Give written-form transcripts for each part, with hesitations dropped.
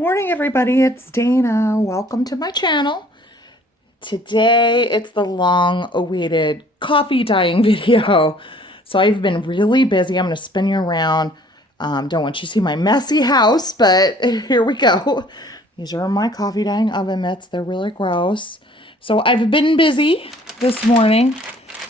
morning, everybody. It's Dana. Welcome to my channel. Today, it's the long-awaited coffee dyeing video. So I've been really busy. I'm going to spin you around. Don't want you to see my messy house, but here we go. These are my coffee dyeing oven mitts. They're really gross. So I've been busy this morning.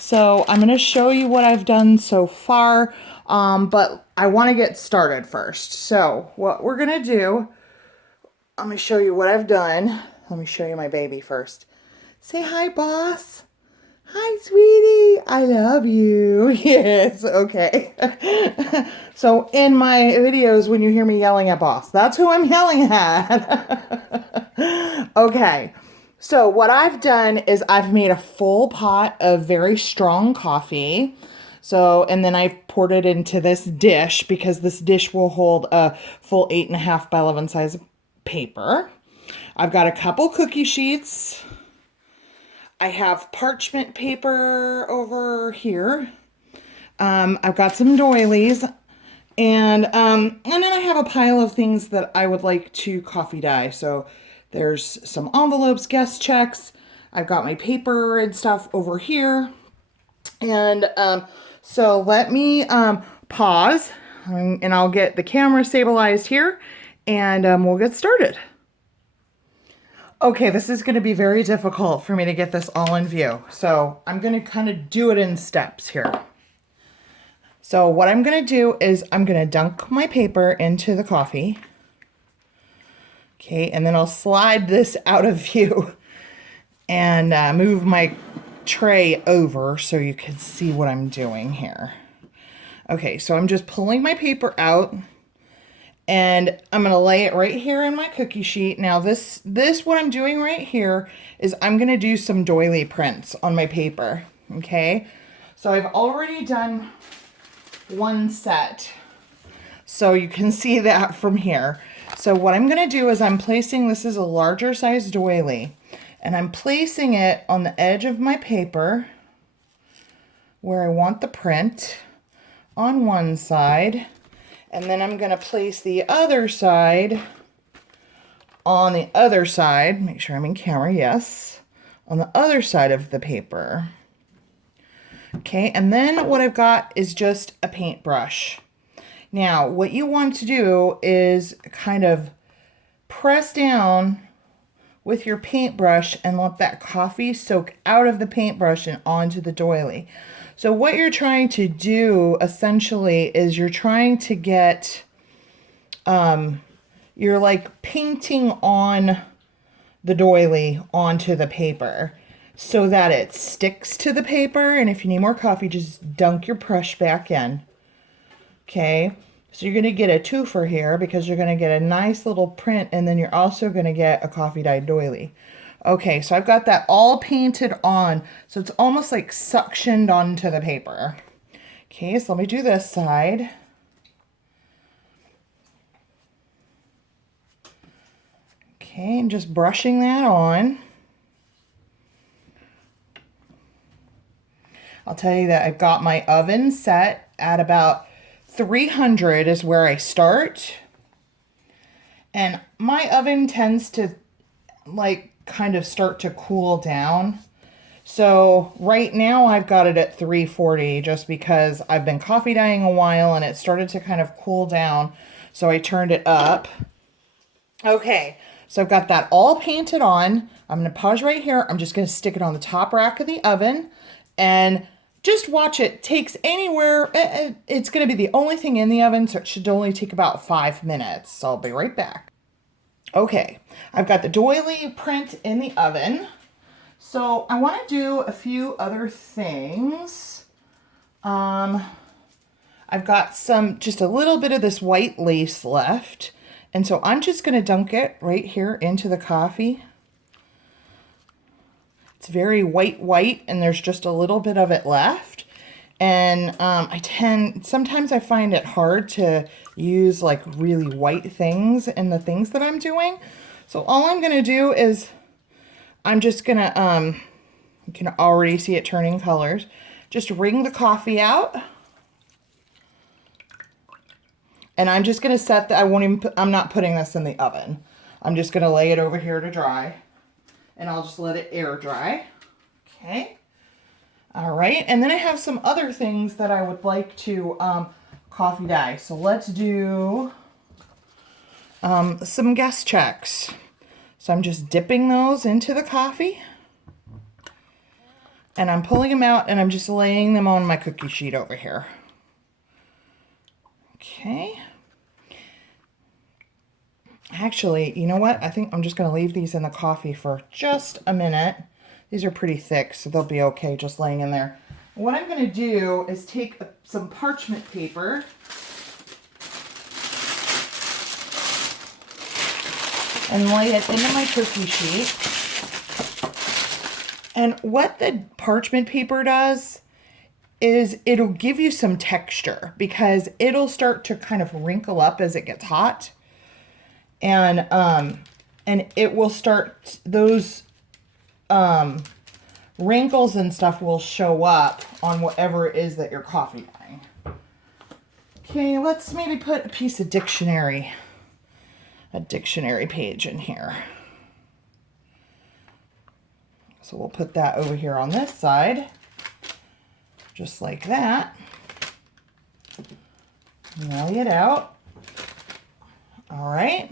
So I'm going to show you what I've done so far. But I want to get started first. So what we're going to do, I'm going to show you what I've done. Let me show you my baby first. Say hi, boss. Hi, sweetie. I love you. Yes, okay. So in my videos, when you hear me yelling at boss, that's who I'm yelling at. Okay. So what I've done is I've made a full pot of very strong coffee. So, and then I've poured it into this dish because this dish will hold a full 8.5 by 11 size paper. I've got a couple cookie sheets. I have parchment paper over here. I've got some doilies. And then I have a pile of things that I would like to coffee dye. So there's some envelopes, guest checks. I've got my paper and stuff over here. And so let me pause and I'll get the camera stabilized here and we'll get started. Okay, this is going to be very difficult for me to get this all in view. So I'm going to kind of do it in steps here. So what I'm going to do is I'm going to dunk my paper into the coffee. Okay, and then I'll slide this out of view and move my tray over so you can see what I'm doing here. Okay, so I'm just pulling my paper out and I'm going to lay it right here in my cookie sheet. Now this what I'm doing right here is I'm going to do some doily prints on my paper. Okay, so I've already done one set. So you can see that from here. So what I'm going to do is I'm placing, this is a larger size doily, and I'm placing it on the edge of my paper where I want the print on one side. And then I'm going to place the other side on the other side. Make sure I'm in camera, yes. On the other side of the paper. Okay, and then what I've got is just a paintbrush. Now, what you want to do is kind of press down with your paintbrush and let that coffee soak out of the paintbrush and onto the doily. So what you're trying to do essentially is you're trying to get, you're like painting on the doily onto the paper so that it sticks to the paper. And if you need more coffee, just dunk your brush back in. Okay, so you're going to get a twofer here because you're going to get a nice little print and then you're also going to get a coffee dyed doily. Okay, so I've got that all painted on, so it's almost like suctioned onto the paper. Okay, so let me do this side. Okay, I'm just brushing that on. I'll tell you that I've got my oven set at about 300 is where I start. And my oven tends to like kind of start to cool down. So right now I've got it at 340 just because I've been coffee dyeing a while and it started to kind of cool down. So I turned it up. Okay, so I've got that all painted on. I'm going to pause right here. I'm just going to stick it on the top rack of the oven and just watch it. Takes anywhere. It's going to be the only thing in the oven, so it should only take about 5 minutes. So I'll be right back. Okay, I've got the doily print in the oven. So I want to do a few other things. I've got just a little bit of this white lace left. And so I'm just going to dunk it right here into the coffee. It's very white, and there's just a little bit of it left. And sometimes I find it hard to use like really white things in the things that I'm doing. So all I'm going to do is I'm just going to, you can already see it turning colors. Just wring the coffee out. And I'm just going to set that, I'm not putting this in the oven. I'm just going to lay it over here to dry. And I'll just let it air dry. Okay. All right. And then I have some other things that I would like to coffee dye. So let's do some guest checks. So I'm just dipping those into the coffee. And I'm pulling them out and I'm just laying them on my cookie sheet over here. Okay. Actually, you know what? I think I'm just going to leave these in the coffee for just a minute. These are pretty thick, so they'll be okay just laying in there. What I'm going to do is take some parchment paper and lay it into my cookie sheet. And what the parchment paper does is it'll give you some texture because it'll start to kind of wrinkle up as it gets hot. And it will start, those wrinkles and stuff will show up on whatever it is that you're coffee dyeing. Okay, let's maybe put a piece of a dictionary page in here. So we'll put that over here on this side, just like that. Lay it out. All right.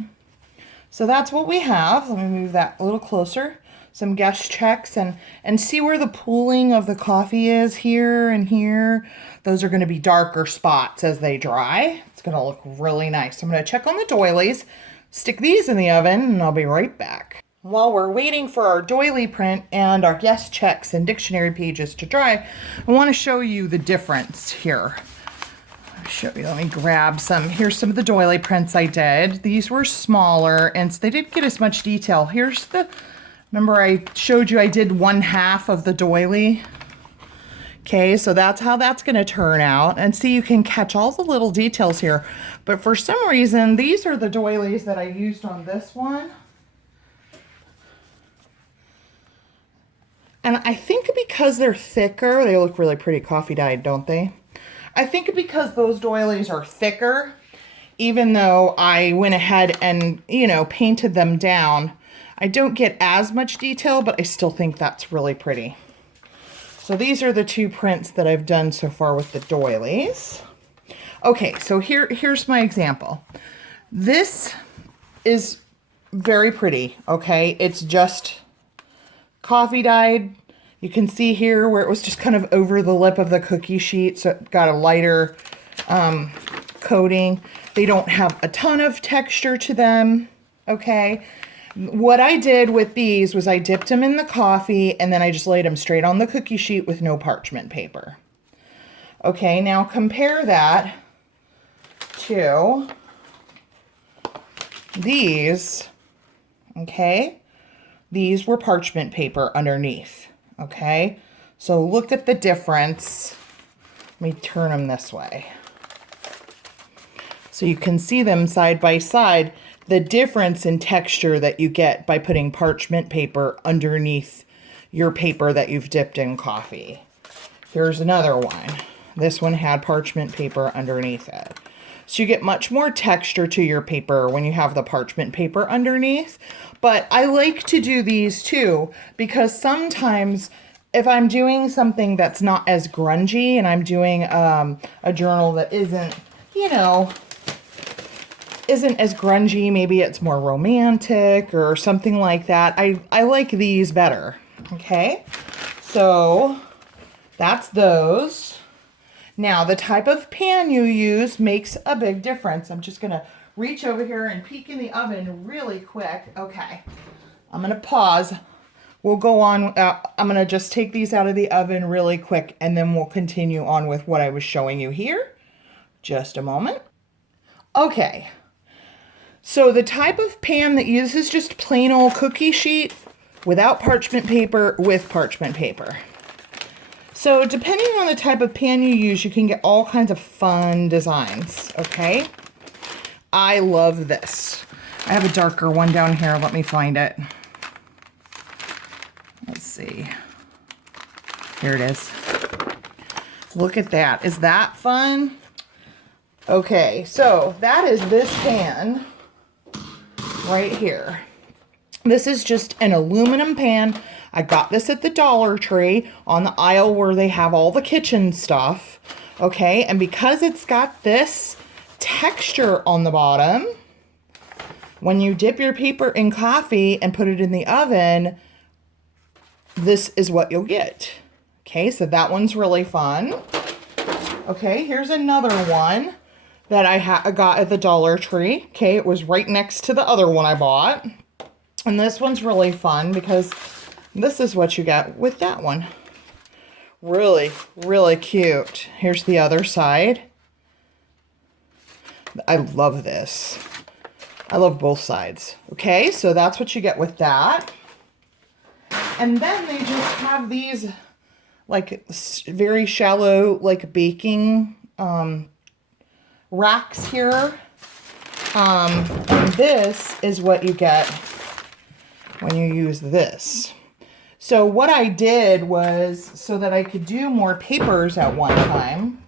So that's what we have. Let me move that a little closer. Some guest checks and see where the pooling of the coffee is here and here. Those are going to be darker spots as they dry. It's going to look really nice. I'm going to check on the doilies, stick these in the oven, and I'll be right back. While we're waiting for our doily print and our guest checks and dictionary pages to dry, I want to show you the difference here. Show you, let me grab some. Here's some of the doily prints I did. These were smaller and so they didn't get as much detail. Here's remember I showed you I did 1/2 of the doily. Okay, so that's how that's going to turn out. And see, you can catch all the little details here. But for some reason, these are the doilies that I used on this one. And I think because they're thicker, they look really pretty coffee dyed, don't they? I think because those doilies are thicker, even though I went ahead and, painted them down, I don't get as much detail, but I still think that's really pretty. So these are the 2 prints that I've done so far with the doilies. Okay, so here's my example. This is very pretty, okay? It's just coffee dyed. You can see here where it was just kind of over the lip of the cookie sheet, so it got a lighter coating. They don't have a ton of texture to them, okay? What I did with these was I dipped them in the coffee and then I just laid them straight on the cookie sheet with no parchment paper. Okay, now compare that to these, okay? These were parchment paper underneath. Okay, so look at the difference. Let me turn them this way. So you can see them side by side, the difference in texture that you get by putting parchment paper underneath your paper that you've dipped in coffee. Here's another one. This one had parchment paper underneath it. So you get much more texture to your paper when you have the parchment paper underneath. But I like to do these too, because sometimes if I'm doing something that's not as grungy and I'm doing a journal that isn't as grungy, maybe it's more romantic or something like that, I like these better. Okay, so that's those. Now, the type of pan you use makes a big difference. I'm just going to reach over here and peek in the oven really quick. Okay, I'm going to pause. We'll go on. I'm going to just take these out of the oven really quick, and then we'll continue on with what I was showing you here. Just a moment. Okay, so the type of pan that uses just plain old cookie sheet without parchment paper with parchment paper. So depending on the type of pan you use, you can get all kinds of fun designs, okay? I love this. I have a darker one down here. Let me find it. Let's see. Here it is. Look at that. Is that fun? Okay, so that is this pan. right here. This is just an aluminum pan. I got this at the Dollar Tree on the aisle where they have all the kitchen stuff. Okay, and because it's got this texture on the bottom, when you dip your paper in coffee and put it in the oven, this is what you'll get. Okay, so that one's really fun. Okay, here's another one that I got at the Dollar Tree. Okay, it was right next to the other one I bought. And this one's really fun because this is what you get with that one. Really, really cute. Here's the other side. I love this. I love both sides. Okay, so that's what you get with that. And then they just have these like very shallow like baking racks here. And this is what you get when you use this. So what I did was, so that I could do more papers at one time,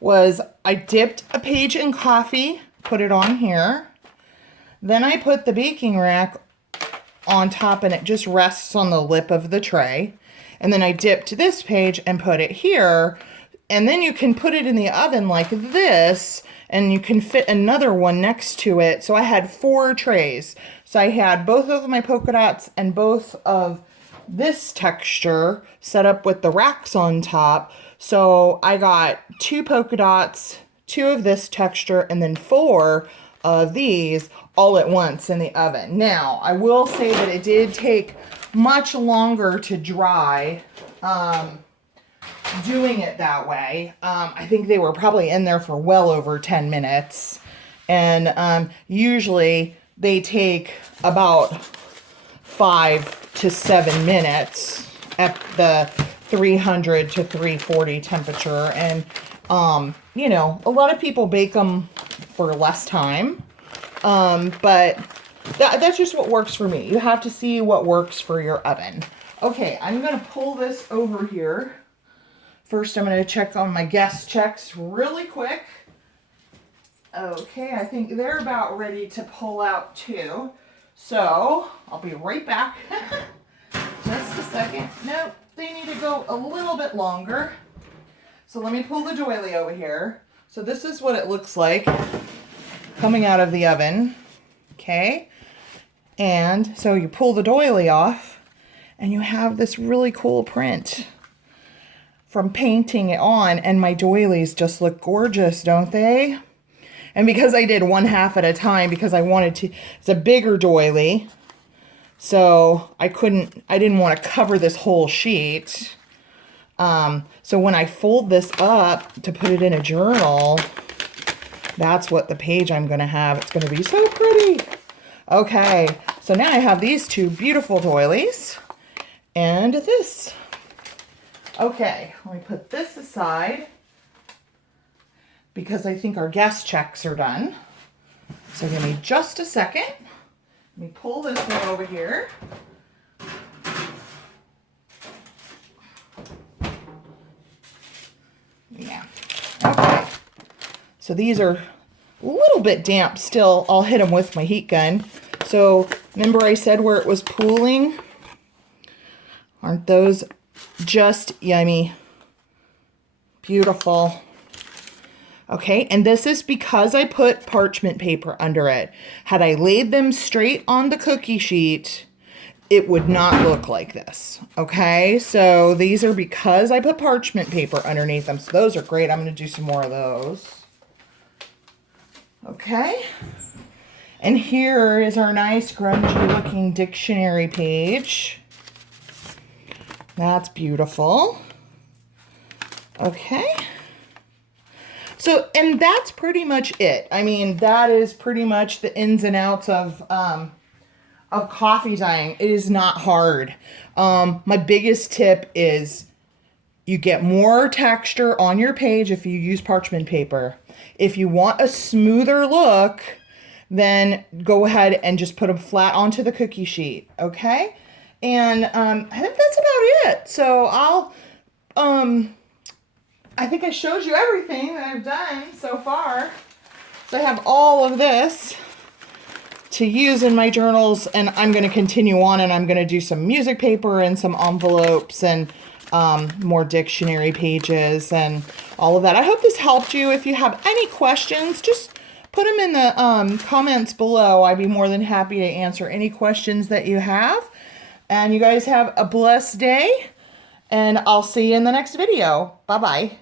was I dipped a page in coffee, put it on here. Then I put the baking rack on top and it just rests on the lip of the tray. And then I dipped this page and put it here. And then you can put it in the oven like this, and you can fit another one next to it. So I had 4 trays. So I had both of my polka dots and both of this texture set up with the racks on top. So I got 2 polka dots, 2 of this texture, and then 4 of these all at once in the oven. Now, I will say that it did take much longer to dry doing it that way. I think they were probably in there for well over 10 minutes. And usually they take about 5 to 7 minutes at the 300 to 340 temperature. And, you know, a lot of people bake them for less time. But that's just what works for me. You have to see what works for your oven. Okay, I'm going to pull this over here. First, I'm going to check on my guest checks really quick. Okay, I think they're about ready to pull out too. So, I'll be right back. Just a second. Nope, they need to go a little bit longer. So let me pull the doily over here. So this is what it looks like coming out of the oven. Okay. And so you pull the doily off and you have this really cool print from painting it on, and my doilies just look gorgeous, don't they? And because I did one half at a time because I wanted to, it's a bigger doily. So I didn't want to cover this whole sheet. So when I fold this up to put it in a journal, that's what the page I'm going to have. It's going to be so pretty. Okay, so now I have these 2 beautiful doilies and this. Okay, let me put this aside because I think our guest checks are done. So give me just a second. Let me pull this one over here. Yeah. Okay. So these are a little bit damp still. I'll hit them with my heat gun. So remember I said where it was pooling? Aren't those just yummy? Beautiful. Okay, and this is because I put parchment paper under it. Had I laid them straight on the cookie sheet, it would not look like this. Okay, so these are because I put parchment paper underneath them. So those are great. I'm going to do some more of those. Okay, and here is our nice grungy looking dictionary page. That's beautiful. Okay. So, and that's pretty much it. I mean, that is pretty much the ins and outs of coffee dyeing. It is not hard. My biggest tip is you get more texture on your page if you use parchment paper. If you want a smoother look, then go ahead and just put them flat onto the cookie sheet, okay? And I think that's about it. So I think I showed you everything that I've done so far. So I have all of this. to use in my journals, and I'm going to continue on, and I'm going to do some music paper and some envelopes and more dictionary pages and all of that. I hope this helped you. If you have any questions, just put them in the comments below. I'd be more than happy to answer any questions that you have. And you guys have a blessed day, and I'll see you in the next video. Bye-bye.